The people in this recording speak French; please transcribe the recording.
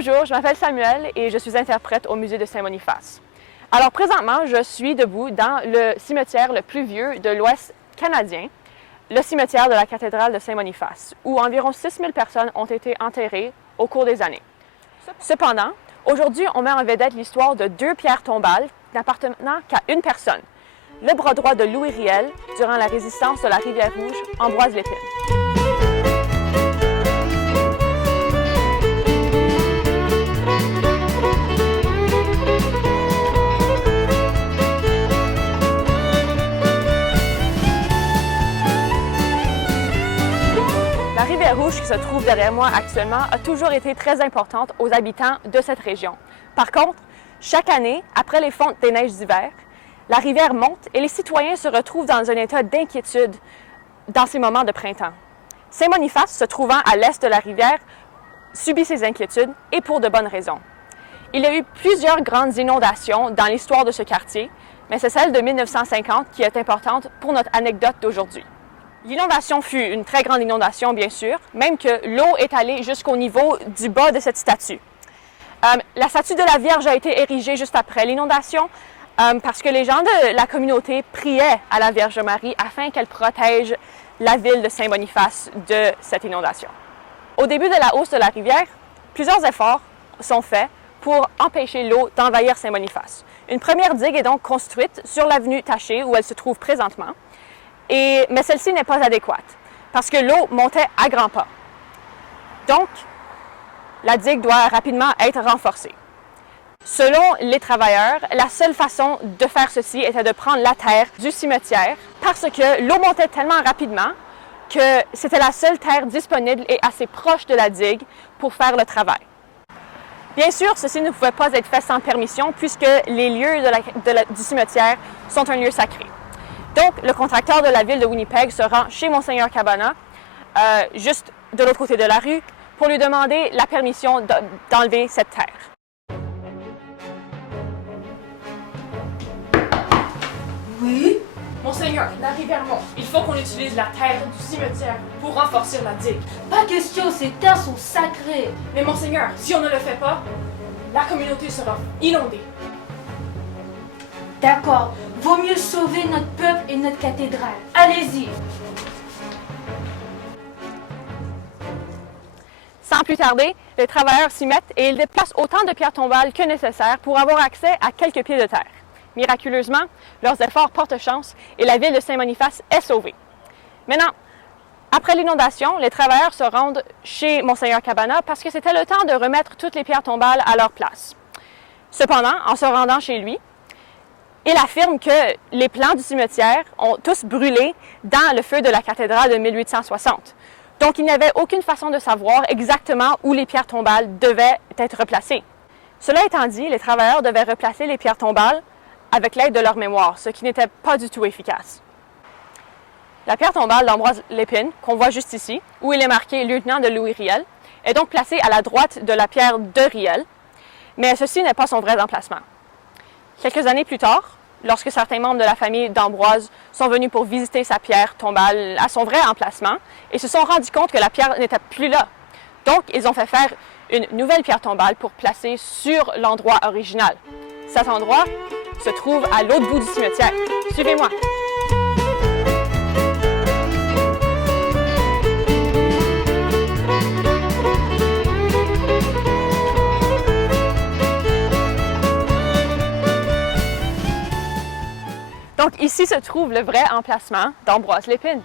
Bonjour, je m'appelle Samuel et je suis interprète au musée de Saint-Boniface. Alors présentement, je suis debout dans le cimetière le plus vieux de l'Ouest canadien, le cimetière de la cathédrale de Saint-Boniface, où environ 6000 personnes ont été enterrées au cours des années. Cependant, aujourd'hui, on met en vedette l'histoire de 2 pierres tombales n'appartenant qu'à une personne, le bras droit de Louis Riel durant la résistance de la Rivière-Rouge, Ambroise Lépine. La Rivière-Rouge qui se trouve derrière moi actuellement a toujours été très importante aux habitants de cette région. Par contre, chaque année, après les fontes des neiges d'hiver, la rivière monte et les citoyens se retrouvent dans un état d'inquiétude dans ces moments de printemps. Saint-Boniface, se trouvant à l'est de la rivière, subit ces inquiétudes et pour de bonnes raisons. Il y a eu plusieurs grandes inondations dans l'histoire de ce quartier, mais c'est celle de 1950 qui est importante pour notre anecdote d'aujourd'hui. L'inondation fut une très grande inondation, bien sûr, même que l'eau est allée jusqu'au niveau du bas de cette statue. La statue de la Vierge a été érigée juste après l'inondation parce que les gens de la communauté priaient à la Vierge Marie afin qu'elle protège la ville de Saint-Boniface de cette inondation. Au début de la hausse de la rivière, plusieurs efforts sont faits pour empêcher l'eau d'envahir Saint-Boniface. Une première digue est donc construite sur l'avenue Taché où elle se trouve présentement, mais celle-ci n'est pas adéquate parce que l'eau montait à grands pas. Donc, la digue doit rapidement être renforcée. Selon les travailleurs, la seule façon de faire ceci était de prendre la terre du cimetière parce que l'eau montait tellement rapidement que c'était la seule terre disponible et assez proche de la digue pour faire le travail. Bien sûr, ceci ne pouvait pas être fait sans permission puisque les lieux du cimetière sont un lieu sacré. Donc, le contracteur de la ville de Winnipeg se rend chez Monseigneur Cabana, juste de l'autre côté de la rue, pour lui demander la permission d'enlever cette terre. Oui? Monseigneur, la rivière monte. Il faut qu'on utilise la terre du cimetière pour renforcer la digue. Pas question, ces terres sont sacrées. Mais Monseigneur, si on ne le fait pas, la communauté sera inondée. D'accord, vaut mieux sauver notre peuple et notre cathédrale. Allez-y. Sans plus tarder, les travailleurs s'y mettent et ils déplacent autant de pierres tombales que nécessaire pour avoir accès à quelques pieds de terre. Miraculeusement, leurs efforts portent chance et la ville de Saint-Boniface est sauvée. Maintenant, après l'inondation, les travailleurs se rendent chez Monseigneur Cabana parce que c'était le temps de remettre toutes les pierres tombales à leur place. Cependant, en se rendant chez lui, il affirme que les plans du cimetière ont tous brûlé dans le feu de la cathédrale de 1860. Donc, il n'y avait aucune façon de savoir exactement où les pierres tombales devaient être replacées. Cela étant dit, les travailleurs devaient replacer les pierres tombales avec l'aide de leur mémoire, ce qui n'était pas du tout efficace. La pierre tombale d'Ambroise Lépine, qu'on voit juste ici, où il est marqué lieutenant de Louis Riel, est donc placée à la droite de la pierre de Riel, mais ceci n'est pas son vrai emplacement. Quelques années plus tard, lorsque certains membres de la famille d'Ambroise sont venus pour visiter sa pierre tombale à son vrai emplacement et se sont rendus compte que la pierre n'était plus là. Donc, ils ont fait faire une nouvelle pierre tombale pour placer sur l'endroit original. Cet endroit se trouve à l'autre bout du cimetière. Suivez-moi. Donc ici se trouve le vrai emplacement d'Ambroise Lépine.